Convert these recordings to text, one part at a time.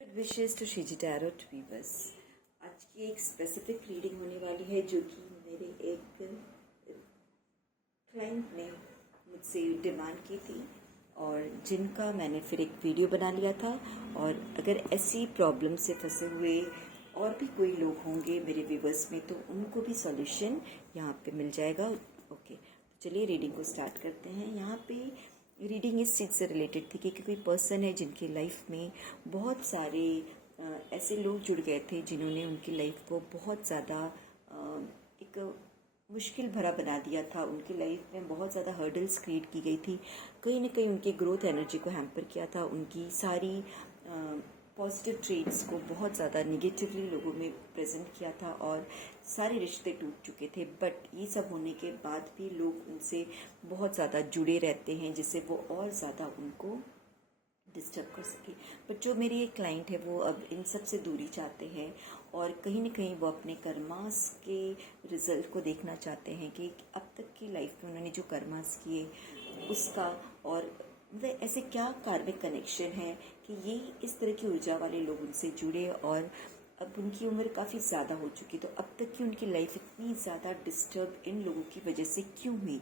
Good wishes to Shriji tarot weavers. आज की एक स्पेसिफिक रीडिंग होने वाली है जो कि मेरे एक क्लाइंट ने मुझसे डिमांड की थी और जिनका मैंने फिर एक वीडियो बना लिया था। और अगर ऐसी प्रॉब्लम से फंसे हुए और भी कोई लोग होंगे मेरे व्यूवर्स में तो उनको भी सॉल्यूशन यहाँ पे मिल जाएगा। ओके, तो चलिए रीडिंग को स्टार्ट करते हैं। यहाँ पे रीडिंग इस चीज़ से रिलेटेड थी कि कोई पर्सन है जिनकी लाइफ में बहुत सारे ऐसे लोग जुड़ गए थे जिन्होंने उनकी लाइफ को बहुत ज़्यादा एक मुश्किल भरा बना दिया था। उनकी लाइफ में बहुत ज़्यादा हर्डल्स क्रिएट की गई थी, कहीं ना कहीं उनकी ग्रोथ एनर्जी को हैम्पर किया था, उनकी सारी पॉजिटिव ट्रेड्स को बहुत ज़्यादा निगेटिवली लोगों में प्रेजेंट किया था और सारे रिश्ते टूट चुके थे। बट ये सब होने के बाद भी लोग उनसे बहुत ज़्यादा जुड़े रहते हैं जिससे वो और ज़्यादा उनको डिस्टर्ब कर सके। बट जो मेरी एक क्लाइंट है वो अब इन सब से दूरी चाहते हैं और कहीं ना कहीं वो अपने कर्मास के रिजल्ट को देखना चाहते हैं कि अब तक की लाइफ में उन्होंने जो कर्मास किए उसका, और मतलब ऐसे क्या कार्मिक कनेक्शन है कि ये इस तरह की ऊर्जा वाले लोग उनसे जुड़े। और अब उनकी उम्र काफ़ी ज़्यादा हो चुकी, तो अब तक की उनकी लाइफ इतनी ज़्यादा डिस्टर्ब इन लोगों की वजह से क्यों हुई,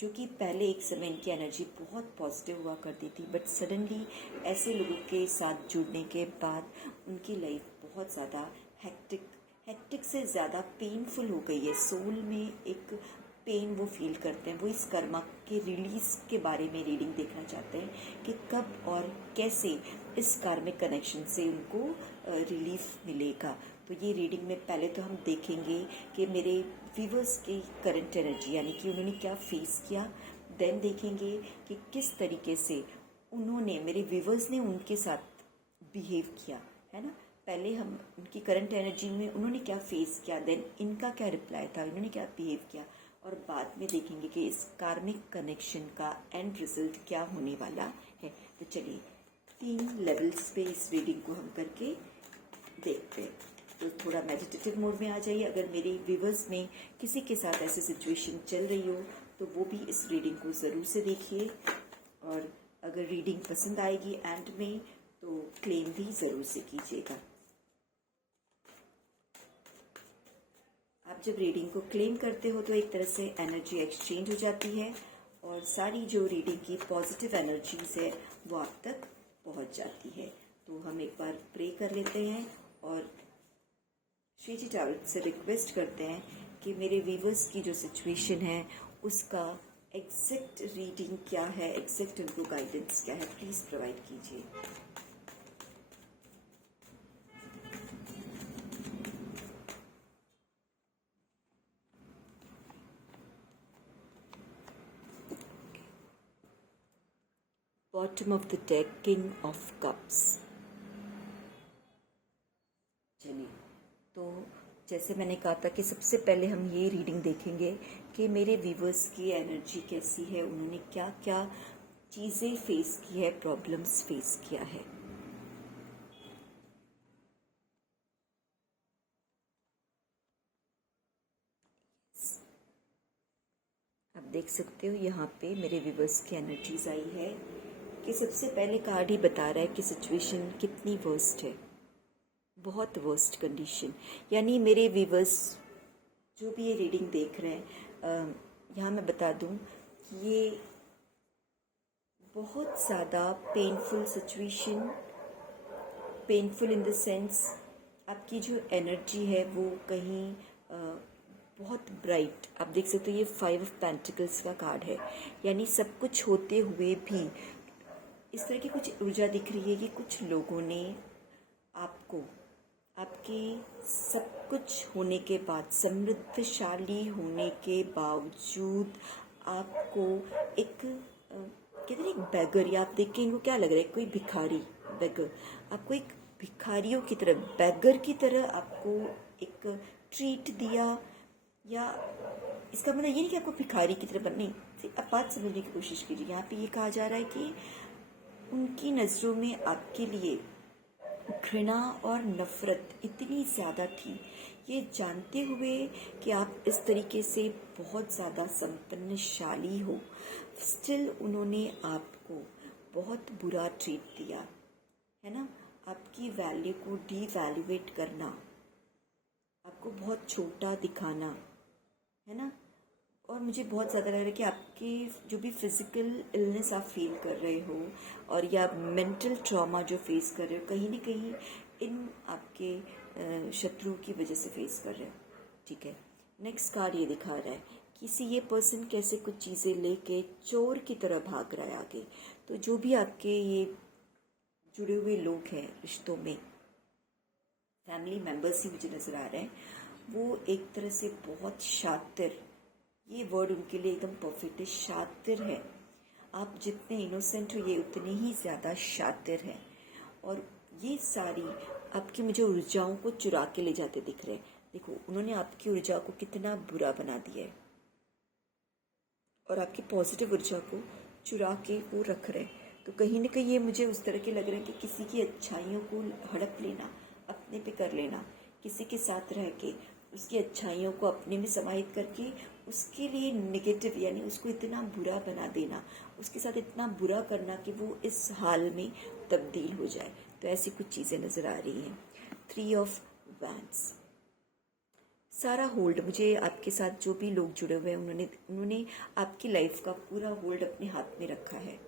जो कि पहले एक समय इनकी एनर्जी बहुत पॉजिटिव हुआ करती थी। बट सडनली ऐसे लोगों के साथ जुड़ने के बाद उनकी लाइफ बहुत ज़्यादा हेक्टिक से ज़्यादा पेनफुल हो गई है। सोल में एक पेन वो फील करते हैं। वो इस कर्मा के रिलीज के बारे में रीडिंग देखना चाहते हैं कि कब और कैसे इस कार्मिक कनेक्शन से उनको रिलीफ मिलेगा। तो ये रीडिंग में पहले तो हम देखेंगे कि मेरे व्यूवर्स की करंट एनर्जी यानी कि उन्होंने क्या फेस किया। देन देखेंगे कि किस तरीके से उन्होंने, मेरे व्यूवर्स ने उनके साथ बिहेव किया, है ना। पहले हम उनकी करंट एनर्जी में उन्होंने क्या फेस किया, देन इनका क्या रिप्लाई था, इन्होंने क्या बिहेव किया, और बाद में देखेंगे कि इस कार्मिक कनेक्शन का एंड रिजल्ट क्या होने वाला है। तो चलिए 3 लेवल्स पे इस रीडिंग को हम करके देखते हैं। तो थोड़ा मेडिटेटिव मोड में आ जाइए। अगर मेरे व्यूवर्स में किसी के साथ ऐसी सिचुएशन चल रही हो तो वो भी इस रीडिंग को ज़रूर से देखिए, और अगर रीडिंग पसंद आएगी एंड में तो क्लेम भी ज़रूर से कीजिएगा। आप जब रीडिंग को क्लेम करते हो तो एक तरह से एनर्जी एक्सचेंज हो जाती है और सारी जो रीडिंग की पॉजिटिव एनर्जीज है वो आप तक पहुंच जाती है। तो हम एक बार प्रे कर लेते हैं और श्रीजी टैरोट से रिक्वेस्ट करते हैं कि मेरे व्यूवर्स की जो सिचुएशन है उसका एग्जैक्ट रीडिंग क्या है, एग्जैक्ट उनको गाइडेंस क्या है, प्लीज़ प्रोवाइड कीजिए। Bottom of the deck, king of cups. चलिए, तो जैसे मैंने कहा था कि सबसे पहले हम ये रीडिंग देखेंगे कि मेरे व्यूवर्स की एनर्जी कैसी है, उन्होंने क्या क्या चीज़ें फेस की है, प्रॉब्लम्स फेस किया है। आप देख सकते हो यहाँ पे मेरे व्यूवर्स की एनर्जीज आई है कि सबसे पहले कार्ड ही बता रहा है कि सिचुएशन कितनी वर्स्ट है, बहुत वर्स्ट कंडीशन। यानी मेरे व्यूवर्स जो भी ये रीडिंग देख रहे हैं, यहाँ मैं बता दूँ कि ये बहुत ज़्यादा painful situation, painful in the sense आपकी जो एनर्जी है वो कहीं बहुत ब्राइट, आप देख सकते हो ये 5 ऑफ पेंटिकल्स का कार्ड है। यानी सब कुछ होते हुए भी इस तरह की कुछ ऊर्जा दिख रही है कि कुछ लोगों ने आपको, आपके सब कुछ होने के बाद, समृद्धशाली होने के बावजूद आपको एक कहते हैं एक बैगर, या आप देख के इनको क्या लग रहा है, कोई भिखारी, बैगर, आपको एक भिखारियों की तरह, बैगर की तरह आपको एक ट्रीट दिया। या इसका मतलब ये नहीं कि आपको भिखारी की तरह बननी, आप बात समझने की कोशिश कीजिए। यहाँ पे ये कहा जा रहा है कि उनकी नज़रों में आपके लिए घृणा और नफरत इतनी ज़्यादा थी, ये जानते हुए कि आप इस तरीके से बहुत ज़्यादा संपन्नशाली हो, स्टिल उन्होंने आपको बहुत बुरा ट्रीट दिया, है ना। आपकी वैल्यू को डीवैल्यूएट करना, आपको बहुत छोटा दिखाना, है ना। और मुझे बहुत ज़्यादा लग रहा है कि आपके जो भी फिज़िकल इलनेस आप फील कर रहे हो और या मेंटल ट्रॉमा जो फेस कर रहे हो, कहीं ना कहीं इन आपके शत्रुओं की वजह से फेस कर रहे हो। ठीक है, नेक्स्ट कार्ड ये दिखा रहा है किसी ये पर्सन कैसे कुछ चीज़ें लेके चोर की तरह भाग रहा है आगे। तो जो भी आपके ये जुड़े हुए लोग हैं रिश्तों में, फैमिली मेम्बर्स ही मुझे नज़र आ रहे हैं, वो एक तरह से बहुत शातिर, ये वर्ड उनके लिए एकदम परफेक्ट है, शातिर है। आप जितने इनोसेंट हो ये उतने ही ज़्यादा शातिर हैं। और ये सारी आपकी मुझे ऊर्जाओं को चुरा के ले जाते दिख रहे हैं। देखो उन्होंने आपकी ऊर्जा को कितना बुरा बना दिया है और आपकी पॉजिटिव ऊर्जा को चुरा के वो रख रहे हैं। तो कहीं ना कहीं ये मुझे उस तरह के लग रहा है कि किसी की अच्छाइयों को हड़प लेना, अपने पे कर लेना, किसी के साथ रह के उसकी अच्छाइयों को अपने में समाहित करके उसके लिए नेगेटिव यानी उसको इतना बुरा बना देना, उसके साथ इतना बुरा करना कि वो इस हाल में तब्दील हो जाए। तो ऐसी कुछ चीज़ें नज़र आ रही हैं। 3 ऑफ वैंड्स, सारा होल्ड, मुझे आपके साथ जो भी लोग जुड़े हुए हैं उन्होंने आपकी लाइफ का पूरा होल्ड अपने हाथ में रखा है।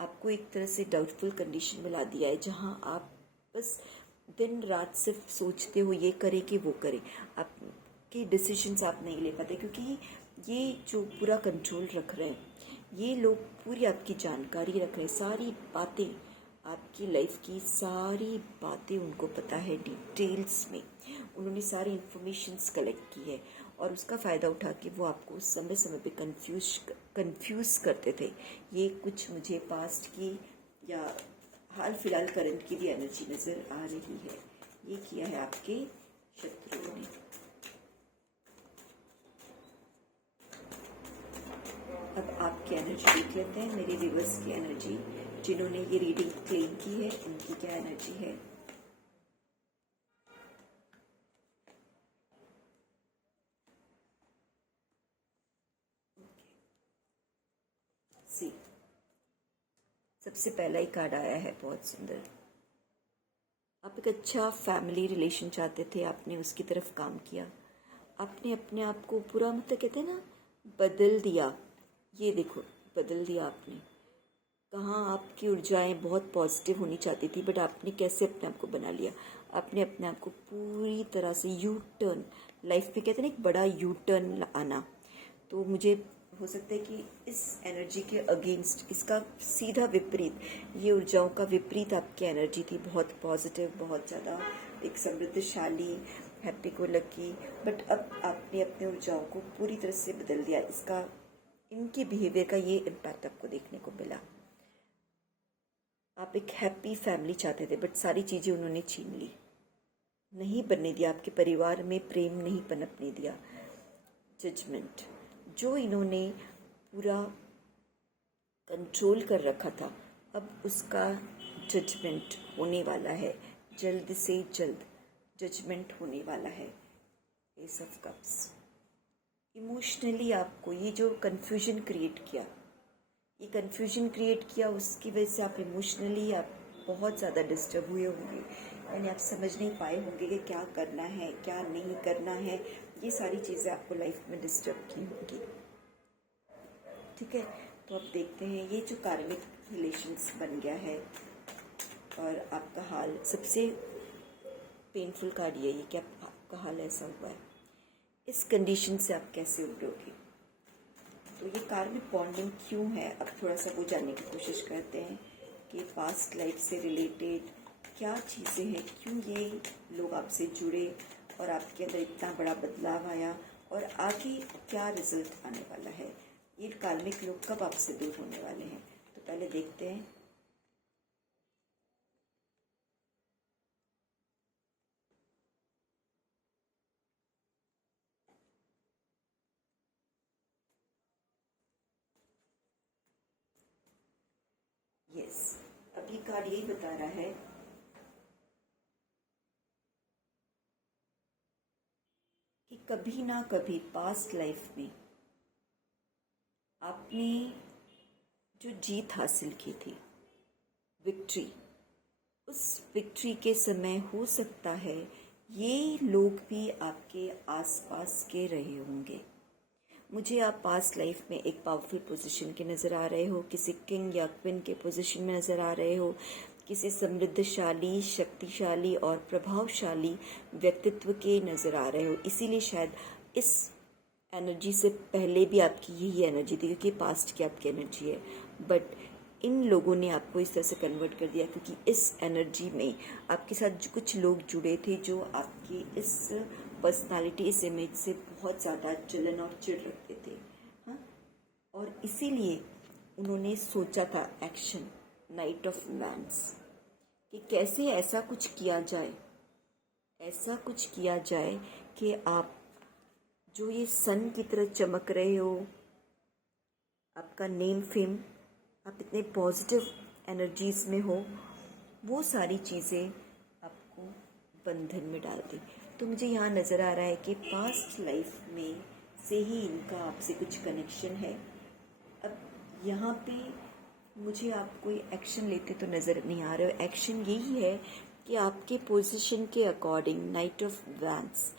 आपको एक तरह से डाउटफुल कंडीशन में ला दिया है जहां आप बस दिन रात सिर्फ सोचते हो ये करे कि वो करे, आपके डिसीजंस आप नहीं ले पाते क्योंकि ये जो पूरा कंट्रोल रख रहे हैं, ये लोग पूरी आपकी जानकारी रख रहे हैं, सारी बातें, आपकी लाइफ की सारी बातें उनको पता है डिटेल्स में। उन्होंने सारी इन्फॉर्मेशंस कलेक्ट की है और उसका फ़ायदा उठा के वो आपको समय समय पे कंफ्यूज करते थे। ये कुछ मुझे पास्ट की या हाल फिलहाल करंट की भी एनर्जी नज़र आ रही है। ये किया है आपके शत्रुओं ने। अब आपकी एनर्जी देख लेते हैं, मेरे व्यूअर्स की एनर्जी, जिन्होंने ये रीडिंग क्लेम की है उनकी क्या एनर्जी है। सी, सबसे पहला ही कार्ड आया है, बहुत सुंदर। आप एक अच्छा फैमिली रिलेशन चाहते थे, आपने उसकी तरफ काम किया, आपने अपने आप को पूरा मतलब कहते हैं ना बदल दिया। ये देखो बदल दिया आपने, कहाँ आपकी ऊर्जाएं बहुत पॉजिटिव होनी चाहती थी बट आपने कैसे अपने आप को बना लिया। आपने अपने आप को पूरी तरह से यू टर्न, लाइफ में कहते हैं ना एक बड़ा यू टर्न आना। तो मुझे हो सकता है कि इस एनर्जी के अगेंस्ट, इसका सीधा विपरीत, ये ऊर्जाओं का विपरीत आपकी एनर्जी थी, बहुत पॉजिटिव, बहुत ज़्यादा एक समृद्धशाली, हैप्पी गो लकी। बट अब आपने अपने ऊर्जाओं को पूरी तरह से बदल दिया। इसका, इनके बिहेवियर का ये इम्पैक्ट आपको देखने को मिला। आप एक हैप्पी फैमिली चाहते थे बट सारी चीज़ें उन्होंने छीन ली, नहीं बनने दिया, आपके परिवार में प्रेम नहीं पनपने दिया। जजमेंट, जो इन्होंने पूरा कंट्रोल कर रखा था, अब उसका जजमेंट होने वाला है, जल्द से जल्द जजमेंट होने वाला है। एस ऑफ कप्स, इमोशनली आपको ये जो कन्फ्यूजन क्रिएट किया, ये कन्फ्यूजन क्रिएट किया, उसकी वजह से आप इमोशनली आप बहुत ज़्यादा डिस्टर्ब हुए होंगे, यानी आप समझ नहीं पाए होंगे कि क्या करना है क्या नहीं करना है। ये सारी चीज़ें आपको लाइफ में डिस्टर्ब की होंगी। ठीक है, तो अब देखते हैं ये जो कार्मिक रिलेशंस बन गया है और आपका हाल, सबसे पेनफुल कार्ड ये कि आपका हाल ऐसा हुआ है, इस कंडीशन से आप कैसे उभरोगे। तो ये कार्मिक बॉन्डिंग क्यों है, अब थोड़ा सा वो जानने की कोशिश करते हैं कि पास्ट लाइफ से रिलेटेड क्या चीज़ें हैं, क्यों ये लोग आपसे जुड़े और आपके अंदर इतना बड़ा बदलाव आया और आगे क्या रिजल्ट आने वाला है। ये कार्मिक लोग कब आपसे दूर होने वाले हैं, तो पहले देखते हैं। यस, अभी कार्ड यही बता रहा है कि कभी ना कभी पास्ट लाइफ में आपने जो जीत हासिल की थी, विक्ट्री, उस विक्ट्री के समय हो सकता है ये लोग भी आपके आसपास के रहे होंगे। मुझे आप पास्ट लाइफ में एक पावरफुल पोजीशन के नज़र आ रहे हो, किसी किंग या क्वीन के पोजीशन में नज़र आ रहे हो, किसी समृद्धशाली, शक्तिशाली और प्रभावशाली व्यक्तित्व के नज़र आ रहे हो। इसीलिए शायद इस एनर्जी से पहले भी आपकी यही एनर्जी थी, क्योंकि पास्ट की आपकी एनर्जी है, बट इन लोगों ने आपको इस तरह से कन्वर्ट कर दिया क्योंकि इस एनर्जी में आपके साथ कुछ लोग जुड़े थे जो आपकी इस पर्सनालिटी, इस इमेज से बहुत ज़्यादा जलन और चिढ़ रखते थे। हाँ, और इसीलिए उन्होंने सोचा था एक्शन, नाइट ऑफ वैंड्स, कि कैसे ऐसा कुछ किया जाए, ऐसा कुछ किया जाए कि आप जो ये सन की तरह चमक रहे हो, आपका नेम फेम, आप इतने पॉजिटिव एनर्जीज में हो, वो सारी चीज़ें आपको बंधन में डाल दें। तो मुझे यहाँ नज़र आ रहा है कि पास्ट लाइफ में से ही इनका आपसे कुछ कनेक्शन है। अब यहाँ पे मुझे आप कोई एक्शन लेते तो नज़र नहीं आ रहे हो। एक्शन यही है कि आपके पोजीशन के अकॉर्डिंग नाइट ऑफ वैंड्स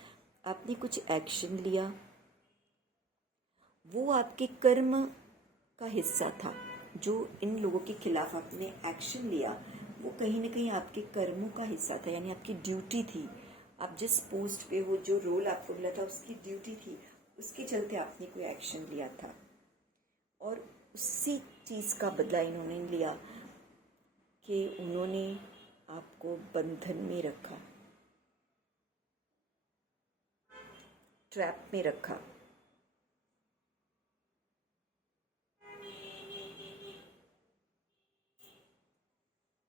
आपने कुछ एक्शन लिया, वो आपके कर्म का हिस्सा था। जो इन लोगों के खिलाफ आपने एक्शन लिया वो कहीं ना कहीं आपके कर्मों का हिस्सा था, यानी आपकी ड्यूटी थी। आप जिस पोस्ट पे हो, जो रोल आपको मिला था, उसकी ड्यूटी थी, उसके चलते आपने कोई एक्शन लिया था और उसी चीज़ का बदला इन्होंने लिया कि उन्होंने आपको बंधन में रखा, ट्रैप में रखा।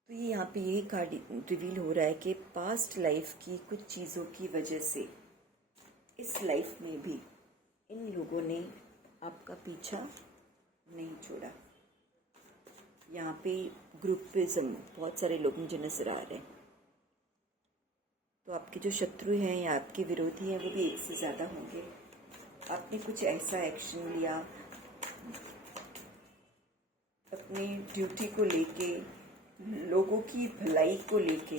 तो ये यहाँ पे यही कार्ड रिवील हो रहा है कि पास्ट लाइफ की कुछ चीज़ों की वजह से इस लाइफ में भी इन लोगों ने आपका पीछा नहीं छोड़ा। यहाँ पे ग्रुपिज्म, बहुत सारे लोग मुझे नजर आ रहे हैं। तो आपके जो शत्रु हैं या आपके विरोधी हैं वो भी एक से ज़्यादा होंगे। आपने कुछ ऐसा एक्शन लिया अपनी ड्यूटी को लेके, लोगों की भलाई को लेके।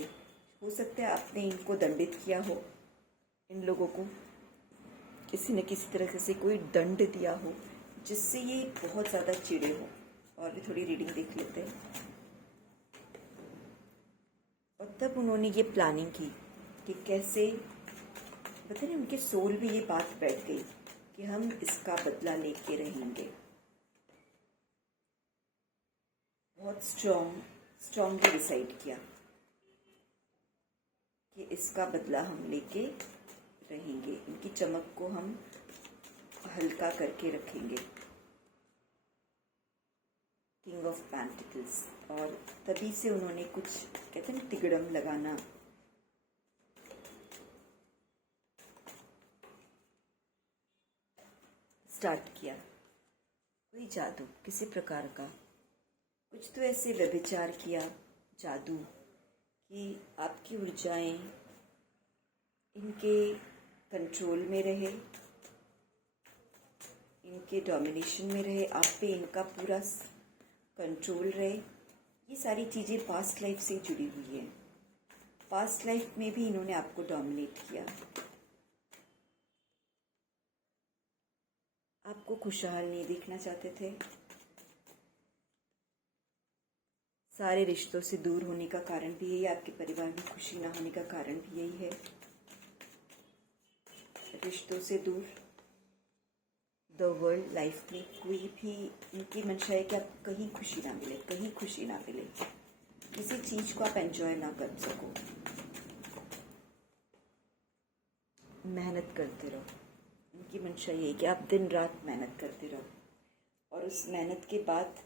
हो सकता है आपने इनको दंडित किया हो, इन लोगों को किसी न किसी तरह से कोई दंड दिया हो जिससे ये बहुत ज़्यादा चिढ़े हो। और भी थोड़ी रीडिंग देख लेते हैं। और तब उन्होंने ये प्लानिंग की कि कैसे, पता नहीं उनके सोल में ये बात बैठ गई कि हम इसका बदला लेके रहेंगे। बहुत स्ट्रॉन्गली डिसाइड किया कि इसका बदला हम लेके रहेंगे, इनकी चमक को हम हल्का करके रखेंगे। King of pentacles. और तभी से उन्होंने कुछ, कहते हैं तिगड़म लगाना, स्टार्ट किया। कोई जादू किसी प्रकार का, कुछ तो ऐसे व्यभिचार किया, जादू, कि आपकी ऊर्जाएं इनके कंट्रोल में रहे, इनके डोमिनेशन में रहे, आप पे इनका पूरा कंट्रोल रहे। ये सारी चीज़ें पास्ट लाइफ से जुड़ी हुई हैं। पास्ट लाइफ में भी इन्होंने आपको डोमिनेट किया, आपको खुशहाल नहीं देखना चाहते थे। सारे रिश्तों से दूर होने का कारण भी यही, आपके परिवार में खुशी ना होने का कारण भी यही है। रिश्तों से दूर, द वर्ल्ड लाइफ में कोई भी, इनकी मंशा है कि आपको कहीं खुशी ना मिले, कहीं खुशी ना मिले, किसी चीज़ को आप एंजॉय ना कर सको। मेहनत करते रहो, इनकी मंशा यही कि आप दिन रात मेहनत करते रहो और उस मेहनत के बाद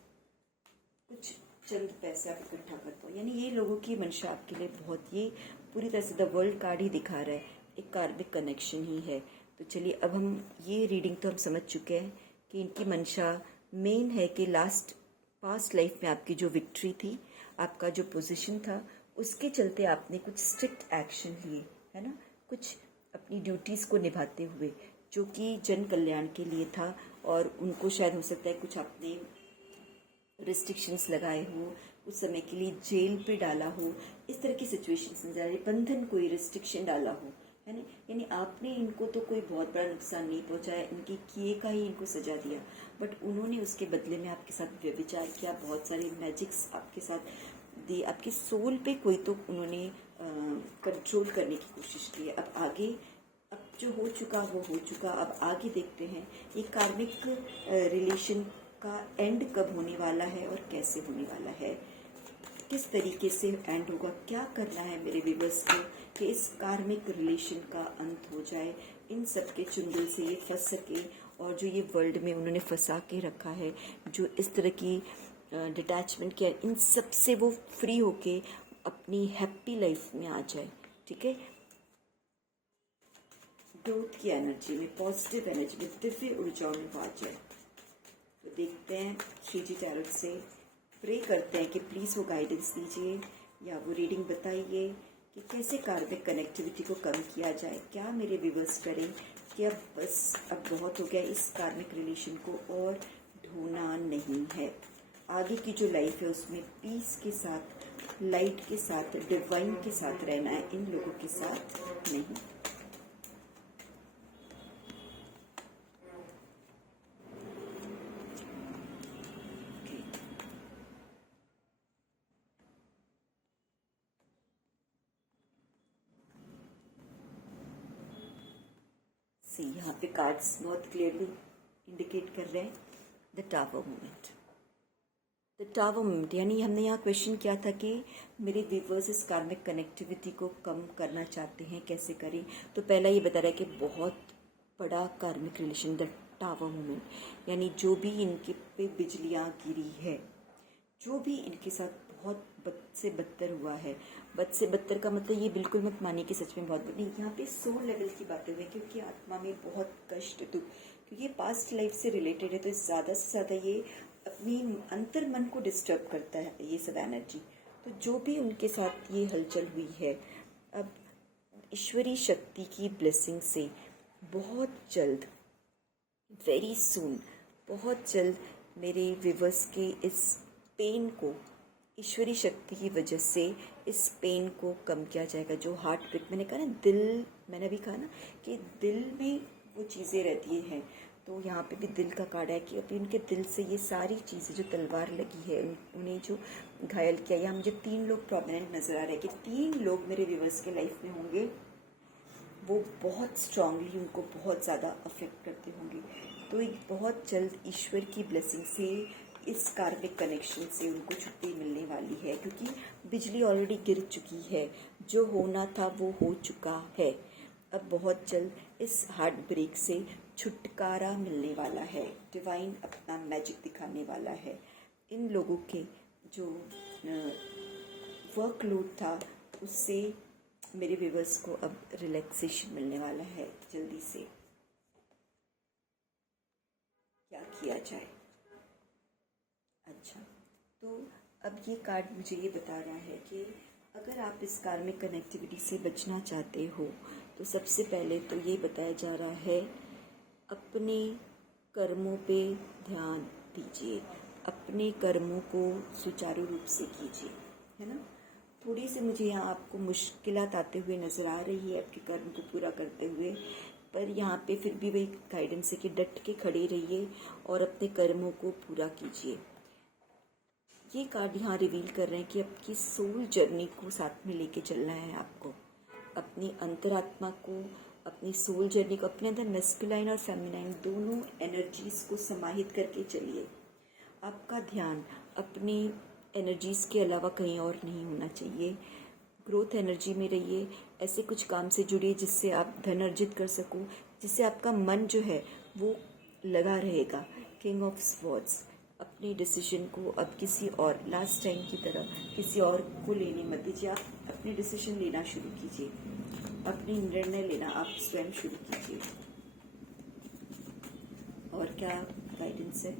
कुछ चंद पैसे आप इकट्ठा कर पाओ। यानी ये लोगों की मंशा आपके लिए बहुत, ये पूरी तरह से द वर्ल्ड कार्ड ही दिखा रहा है, एक कार्मिक कनेक्शन ही है। तो चलिए, अब हम ये रीडिंग तो हम समझ चुके हैं कि इनकी मंशा मेन है कि पास्ट लाइफ में आपकी जो विक्ट्री थी, आपका जो पोजीशन था, उसके चलते आपने कुछ स्ट्रिक्ट एक्शन लिए, है ना, कुछ अपनी ड्यूटीज़ को निभाते हुए, जो कि जन कल्याण के लिए था। और उनको शायद हो सकता है कुछ आपने रिस्ट्रिक्शंस लगाए हो, उस समय के लिए जेल पे डाला हो, इस तरह की सिचुएशंस नजर आ रही, बंधन कोई रिस्ट्रिक्शन डाला हो, है ना। यानी आपने इनको तो कोई बहुत बड़ा नुकसान नहीं पहुंचाया, इनके किए का ही इनको सजा दिया, बट उन्होंने उसके बदले में आपके साथ व्यभिचार किया, बहुत सारे मैजिक्स आपके साथ दिए, आपके सोल पे कोई तो उन्होंने कंट्रोल करने की कोशिश की है। अब आगे, अब जो हो चुका वो हो चुका, अब आगे देखते हैं ये कार्मिक रिलेशन का एंड कब होने वाला है और कैसे होने वाला है, किस तरीके से एंड होगा, क्या करना है मेरे व्यूअर्स को कि इस कार्मिक रिलेशन का अंत हो जाए, इन सब के चुंगल से ये फंस सके, और जो ये वर्ल्ड में उन्होंने फंसा के रखा है, जो इस तरह की डिटैचमेंट किया, इन सब से वो फ्री होके अपनी हैप्पी लाइफ में आ जाए। ठीक है, ग्रोथ की एनर्जी में, पॉजिटिव एनर्जी में, दिव्य ऊर्जाओं में आ जाए। तो देखते हैं श्री जी टैरोट से प्रे करते हैं कि प्लीज़ वो गाइडेंस दीजिए या वो रीडिंग बताइए कि कैसे कार्मिक कनेक्टिविटी को कम किया जाए। क्या मेरे व्यूअर्स करें कि अब बस, अब बहुत हो गया, इस कार्मिक रिलेशन को और ढूंढना नहीं है, आगे की जो लाइफ है उसमें पीस के साथ, लाइट के साथ, डिवाइन के साथ रहना है, इन लोगों के साथ नहीं। सी यहाँ पे कार्ड्स बहुत क्लियरली इंडिकेट कर रहे हैं the tower moment. The tower moment यानी हमने यहाँ क्वेश्चन किया था कि मेरे व्यूअर्स इस कार्मिक कनेक्टिविटी को कम करना चाहते हैं, कैसे करें। तो पहला ये बता रहा है कि बहुत बड़ा कार्मिक रिलेशन, द टावर मोमेंट, यानी जो भी इनके पे बिजलियाँ गिरी है, जो भी इनके साथ बहुत बद से बदतर हुआ है, बद से बदतर का मतलब ये बिल्कुल मत मानिए कि सच में बहुत बद नहीं, यहाँ पे सोल लेवल की बातें हुई, क्योंकि आत्मा में बहुत कष्ट, दुख, क्योंकि ये पास्ट लाइफ से रिलेटेड है, तो ज़्यादा से ज़्यादा ये अपनी अंतर मन को डिस्टर्ब करता है ये सब एनर्जी। तो जो भी उनके साथ ये हलचल हुई है, अब ईश्वरी शक्ति की ब्लेसिंग से बहुत जल्द, वेरी सून, बहुत जल्द मेरे व्यूअर्स के इस पेन को, ईश्वरी शक्ति की वजह से इस पेन को कम किया जाएगा। जो हार्ट ब्रेक, मैंने कहा ना दिल, मैंने अभी कहा ना कि दिल में वो चीज़ें रहती हैं, तो यहाँ पे भी दिल का कार्ड है कि अभी उनके दिल से ये सारी चीज़ें जो तलवार लगी है, उन्हें जो घायल किया। यहाँ मुझे 3 लोग प्रोमिनेंट नज़र आ रहे हैं कि 3 लोग मेरे व्यूअर्स के लाइफ में होंगे, वो बहुत स्ट्रांगली उनको बहुत ज़्यादा अफेक्ट करते होंगे। तो एक बहुत जल्द ईश्वर की ब्लेसिंग से, इस कार्मिक कनेक्शन से उनको छुट्टी मिलने वाली है, क्योंकि बिजली ऑलरेडी गिर चुकी है, जो होना था वो हो चुका है। अब बहुत जल्द इस हार्ट ब्रेक से छुटकारा मिलने वाला है, डिवाइन अपना मैजिक दिखाने वाला है। इन लोगों के जो वर्कलोड था उससे मेरे व्यूअर्स को अब रिलैक्सेशन मिलने वाला है जल्दी से। क्या किया जाए? अच्छा, तो अब ये कार्ड मुझे ये बता रहा है कि अगर आप इस कार्मिक कनेक्टिविटी से बचना चाहते हो तो सबसे पहले तो ये बताया जा रहा है अपने कर्मों पे ध्यान दीजिए, अपने कर्मों को सुचारू रूप से कीजिए, है ना। थोड़ी सी मुझे यहाँ आपको मुश्किलात आते हुए नज़र आ रही है आपके कर्म को पूरा करते हुए, पर यहाँ पे फिर भी वही गाइडेंस है कि डट के खड़े रहिए और अपने कर्मों को पूरा कीजिए। ये कार्ड यहाँ रिवील कर रहे हैं कि आपकी सोल जर्नी को साथ में लेके चलना है आपको, अपनी अंतरात्मा को, अपनी सोल जर्नी को, अपने अंदर मैस्कुलाइन और फेमिनाइन दोनों एनर्जीज़ को समाहित करके चलिए। आपका ध्यान अपनी एनर्जीज़ के अलावा कहीं और नहीं होना चाहिए। ग्रोथ एनर्जी में रहिए, ऐसे कुछ काम से जुड़िए जिससे आप धन अर्जित कर सको, जिससे आपका मन जो है वो लगा रहेगा। किंग ऑफ स्वॉर्ड्स, अपने डिसीजन को अब किसी और, लास्ट टाइम की तरह किसी और को लेने मत दीजिए। आप अपने डिसीजन लेना शुरू कीजिए, अपनी निर्णय लेना आप स्वयं शुरू कीजिए। और क्या गाइडेंस है?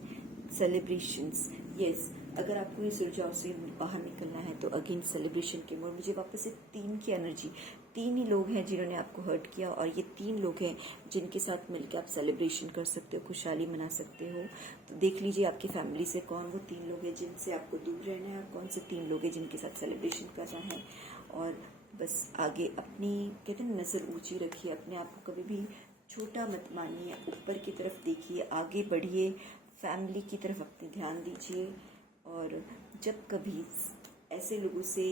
सेलिब्रेशंस, यस, अगर आपको इस ऊर्जाओं से बाहर निकलना है तो अगेन सेलिब्रेशन के मोड। मुझे वापस से 3 की एनर्जी, 3 ही लोग हैं जिन्होंने आपको हर्ट किया और ये 3 लोग हैं जिनके साथ मिलकर आप सेलिब्रेशन कर सकते हो, खुशहाली मना सकते हो। तो देख लीजिए आपकी फैमिली से कौन वो 3 लोग हैं जिनसे आपको दूर रहना है, कौन से 3 लोग हैं जिनके साथ सेलिब्रेशन करना है। और बस आगे अपनी कहते हैं नज़र ऊंची रखिए, अपने आप को कभी भी छोटा मत मानिए, ऊपर की तरफ देखिए, आगे बढ़िए, फैमिली की तरफ अपने ध्यान दीजिए। और जब कभी ऐसे लोगों से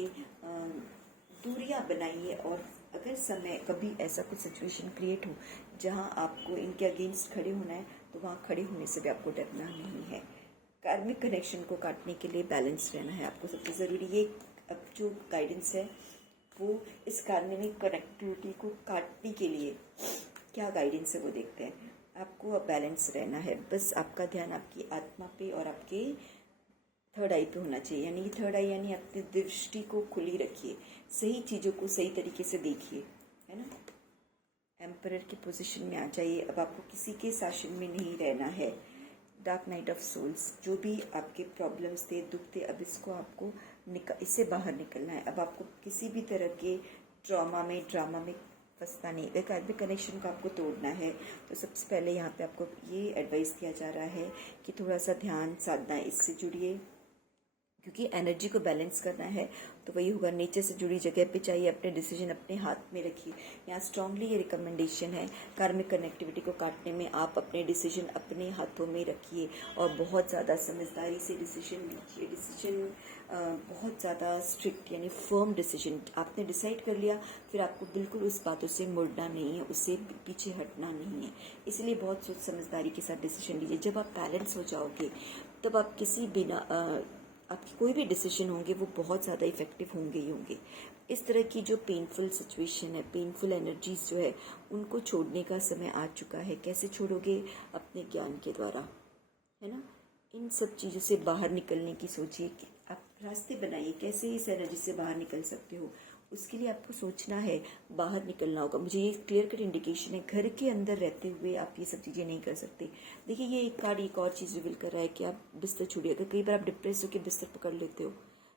दूरियां बनाइए, और अगर समय कभी ऐसा कुछ सिचुएशन क्रिएट हो जहां आपको इनके अगेंस्ट खड़े होना है तो वहां खड़े होने से भी आपको डरना नहीं है। कार्मिक कनेक्शन को काटने के लिए बैलेंस रहना है आपको सबसे ज़रूरी। ये अब जो गाइडेंस है वो इस कार्मिक कनेक्टिविटी को काटने के लिए क्या गाइडेंस है वो देखते हैं। आपको अब बैलेंस रहना है, बस आपका ध्यान आपकी आत्मा पे और आपके थर्ड आई पे होना चाहिए। यानी थर्ड आई यानी अपनी दृष्टि को खुली रखिए, सही चीज़ों को सही तरीके से देखिए, है ना। एम्परर की पोजीशन में आ जाइए, अब आपको किसी के शासन में नहीं रहना है। डार्क नाइट ऑफ सोल्स, जो भी आपके प्रॉब्लम्स थे, दुख थे, अब इसको आपको इससे बाहर निकलना है। अब आपको किसी भी तरह के ड्रामा में फंसना नहीं। अगर कार्मिक कनेक्शन को आपको तोड़ना है तो सबसे पहले यहाँ पे आपको ये एडवाइस दिया जा रहा है कि थोड़ा सा ध्यान साधना इससे जुड़िए, क्योंकि एनर्जी को बैलेंस करना है तो वही होगा। नेचर से जुड़ी जगह पे चाहिए, अपने डिसीजन अपने हाथ में रखिए। यहाँ स्ट्रांगली ये रिकमेंडेशन है, कार्मिक कनेक्टिविटी को काटने में आप अपने डिसीजन अपने हाथों में रखिए और बहुत ज़्यादा समझदारी से डिसीजन लीजिए। डिसीजन बहुत ज़्यादा स्ट्रिक्ट यानी फर्म डिसीजन आपने डिसाइड कर लिया, फिर आपको बिल्कुल उस बातों से मुड़ना नहीं है, उससे पीछे हटना नहीं है। इसलिए बहुत सोच समझदारी के साथ डिसीजन लीजिए। जब आप बैलेंस हो जाओगे तब आप किसी बिना आपकी कोई भी डिसीजन होंगे वो बहुत ज़्यादा इफेक्टिव होंगे ही होंगे। इस तरह की जो पेनफुल सिचुएशन है, पेनफुल एनर्जीज जो है, उनको छोड़ने का समय आ चुका है। कैसे छोड़ोगे? अपने ज्ञान के द्वारा, है ना। इन सब चीज़ों से बाहर निकलने की सोचिए कि आप रास्ते बनाइए, कैसे इस एनर्जी से बाहर निकल सकते हो। उसके लिए आपको सोचना है, बाहर निकलना होगा। मुझे ये क्लियर कट इंडिकेशन है, घर के अंदर रहते हुए आप ये सब चीज़ें नहीं कर सकते। देखिए ये एक कार्ड एक और चीज़ रिवील कर रहा है कि आप बिस्तर छोड़िए। अगर कई बार आप डिप्रेस होकर बिस्तर पकड़ लेते हो,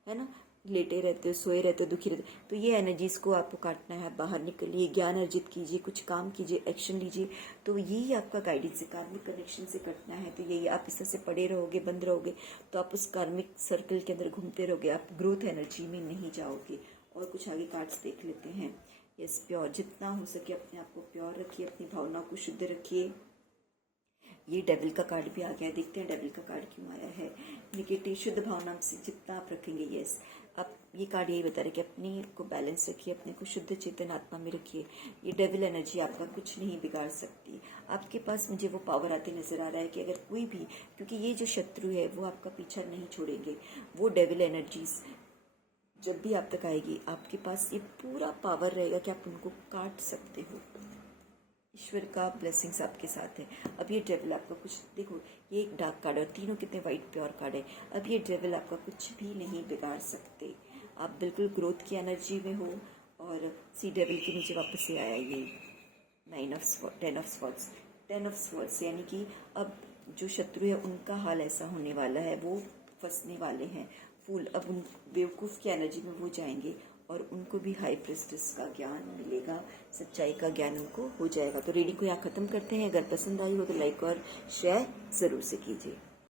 है ना, लेटे रहते हो, सोए रहते हो, दुखी रहते हो, तो ये एनर्जीज को आपको काटना है। बाहर निकलिए, ज्ञान अर्जित कीजिए, कुछ काम कीजिए, एक्शन लीजिए। तो यही आपका गाइडेंस है, कार्मिक कनेक्शन से कटना है। तो यही आप इस तरह से पड़े रहोगे, बंद रहोगे तो आप उस कार्मिक सर्कल के अंदर घूमते रहोगे, आप ग्रोथ एनर्जी में नहीं जाओगे। और कुछ आगे कार्ड्स देख लेते हैं। यस, प्योर, जितना हो सके अपने आप को प्योर रखिए, अपनी भावनाओं को शुद्ध रखिए। ये डेविल का कार्ड भी आ गया, देखते हैं डेविल का कार्ड क्यों आया है। निगेटिव शुद्ध भावना से जितना आप रखेंगे, यस, अब ये कार्ड यही बता रहे कि अपने को बैलेंस रखिए, अपने को शुद्ध चेतन आत्मा में रखिए। ये डेविल एनर्जी आपका कुछ नहीं बिगाड़ सकती। आपके पास मुझे वो पावर आते नजर आ रहा है कि अगर कोई भी, क्योंकि ये जो शत्रु है वो आपका पीछा नहीं छोड़ेंगे। वो डेविल एनर्जीज जब भी आप तक आएगी, आपके पास ये पूरा पावर रहेगा कि आप उनको काट सकते हो। ईश्वर का ब्लेसिंग्स आपके साथ है। अब ये डेविल आपका कुछ, देखो ये एक डार्क कार्ड है और तीनों कितने वाइट प्योर कार्ड है। अब ये डेविल आपका कुछ भी नहीं बिगाड़ सकते। आप बिल्कुल ग्रोथ की एनर्जी में हो। और सी डेविल के नीचे वापस से आया ये 10 ऑफ स्वॉर्ड्स, यानी कि अब जो शत्रु है उनका हाल ऐसा होने वाला है, वो फंसने वाले हैं। फूल अब उन बेवकूफ़ की एनर्जी में वो जाएंगे और उनको भी हाई प्रेस्टिस का ज्ञान मिलेगा, सच्चाई का ज्ञान उनको हो जाएगा। तो रीडिंग को यहाँ ख़त्म करते हैं। अगर पसंद आई हो तो लाइक और शेयर ज़रूर से कीजिए।